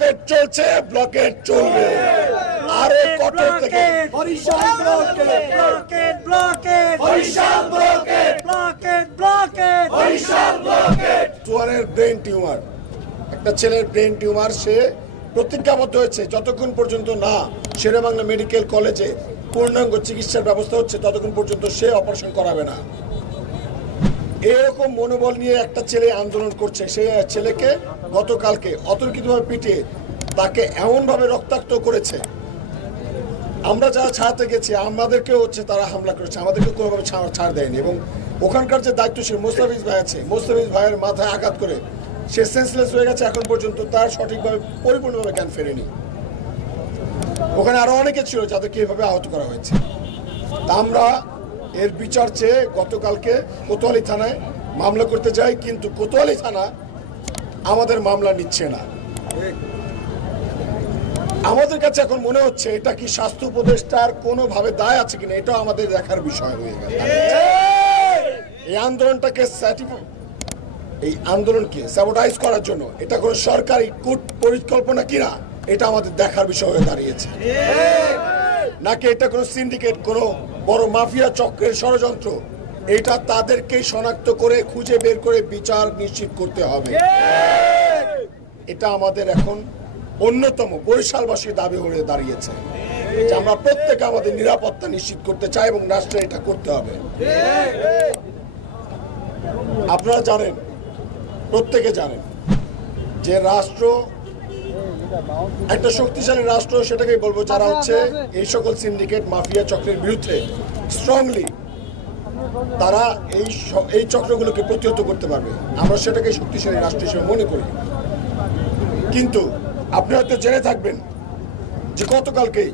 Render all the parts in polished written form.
Blockade চলছে, blockade চলবে, আরো কঠোর থেকে ব্রেন টিউমার, একটা ছেলের ব্রেন টিউমার, সে প্রতিজ্ঞাবদ্ধ হয়েছে যতক্ষণ পর্যন্ত না শেরেবাংলা মেডিকেল কলেজে পূর্ণাঙ্গ চিকিৎসার ব্যবস্থা হচ্ছে ততক্ষণ পর্যন্ত সে অপারেশন করাবে না। এরকম মনোবল নিয়ে একটা ছেলে আন্দোলন করছে। সেই ছেলেকে গতকালকে অতর্কিতভাবে পিটিয়ে তাকে এমনভাবে রক্তাক্ত করেছে, আমরা যারা ছাড়তে গেছি আমাদেরকেও হচ্ছে তারা হামলা করেছে, আমাদেরকে কোনোভাবে ছাড় দেয়নি। এবং ওখানকার যে দায়িত্বশীল মোস্তাফিজ ভাই আছে, মোস্তাফিজ ভাইয়ের মাথায় আঘাত করে সে সেন্সলেস হয়ে গেছে, এখন পর্যন্ত তার সঠিকভাবে পরিপূর্ণভাবে জ্ঞান ফেরেনি। ওখানে আরো অনেকে ছিল যাদেরকে এভাবে আহত করা হয়েছে। তা আমরা এর বিচার চেয়ে গতকালকে কোতোয়ালি থানায় মামলা করতে যাই, কিন্তু কোতোয়ালি থানা আমাদের মামলা নিচ্ছে না। আমাদের কাছে এখন মনে হচ্ছে এটা কি স্বাস্থ্য উপদেষ্টার কোনোভাবে দায় আছে কিনা, এটাও আমাদের দেখার বিষয় হয়ে গেছে। এই আন্দোলনকে স্যাবোটাইজ করার জন্য এটা কোনো সরকারি কূট পরিকল্পনা কিনা, এটা আমাদের দেখার বিষয় হয়ে দাঁড়িয়েছে। নাকি এটা কোনো সিন্ডিকেট, কোনো বড় মাফিয়া চক্রের ষড়যন্ত্র, এটা তাদেরকেই শনাক্ত করে খুঁজে বের করে বিচার নিশ্চিত করতে হবে। এটা আমাদের এখন অন্যতম বরিশালবাসীর দাবি হয়ে দাঁড়িয়েছে যে আমরা প্রত্যেকে আমাদের নিরাপত্তা নিশ্চিত করতে চাই এবং রাষ্ট্রে এটা করতে হবে। আপনারা জানেন, প্রত্যেকে জানেন যে রাষ্ট্র একটা শক্তিশালী রাষ্ট্র, সেটাকেই বলবো যারা হচ্ছে এই সকল সিন্ডিকেট মাফিয়া চক্রের বিরুদ্ধে স্ট্রংলি তারা এই চক্রগুলোকে প্রতিহত করতে পারবে। আমরা সেটাকে শক্তিশালী রাষ্ট্র হিসেবে মনে করি। কিন্তু আপনারা তো জেনে থাকবেন যে গতকালকেই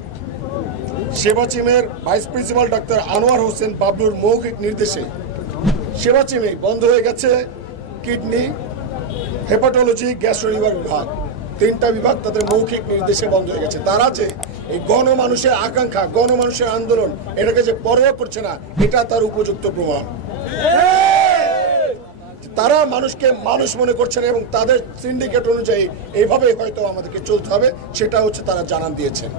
সেবাচিমের vice principal doctor Anwar Hossain বাবলুর মৌখিক নির্দেশে সেবাচিমে বন্ধ হয়ে গেছে কিডনি, হেপাটোলজি, গ্যাস্ট্রো লিভার বিভাগ, তিনটা বিভাগ তাদের মৌখিক নির্দেশে বন্ধ হয়ে গেছে। তারা যে এই গণমানুষের আকাঙ্ক্ষা, গণমানুষের আন্দোলন, এটাকে যে পরোয়া করছে না, এটা তার উপযুক্ত প্রমাণ। তারা মানুষকে মানুষ মনে করছে না এবং তাদের সিন্ডিকেট অনুযায়ী এইভাবে হয়তো আমাদেরকে চলতে হবে, সেটা হচ্ছে তারা জানান দিয়েছেন।